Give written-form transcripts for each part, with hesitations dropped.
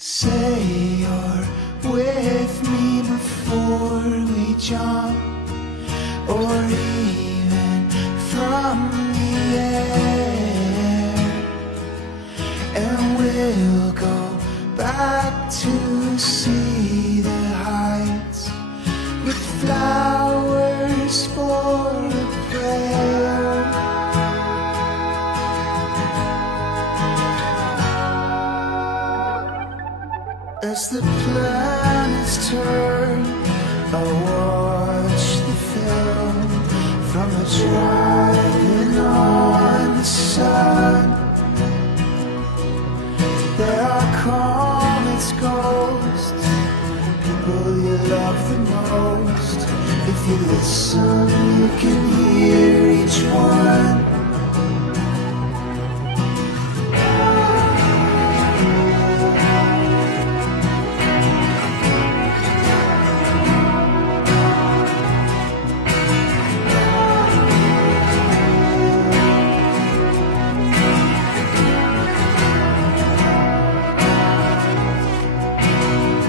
Say you're with me before we jump, or even from the air, and we'll go back to see the heights with flowers for a prayer. As the planets turn, I watch the film from a driving on the sun. There are comets, ghosts, people you love the most. If you listen, you can hear each one.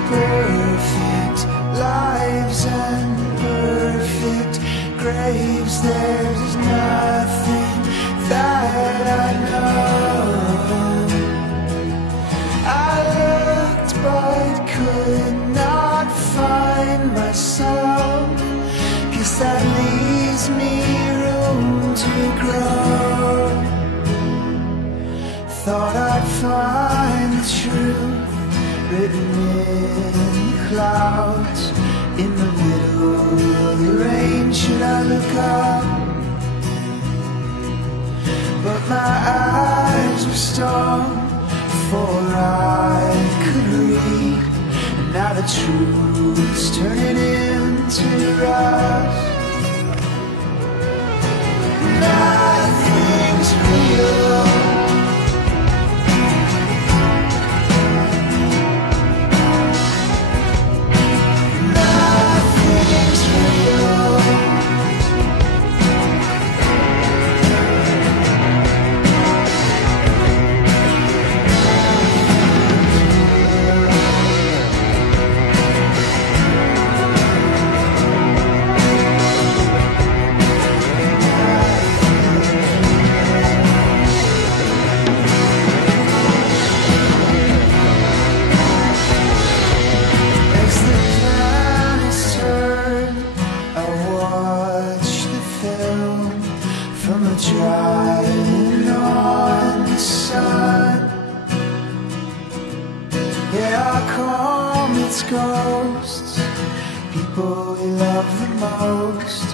Perfect lives and perfect graves. There's nothing that I know. I looked but could not find myself, 'cause that leaves me room to grow. Thought I'd find the truth written in the clouds, in the middle of the rain. Should I look up? But my eyes were stung before I could read, and now the truth's turning into rust. Nothing's real. From a driving on the sun. There are comets, ghosts, people we love the most.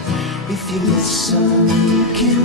If you listen, you can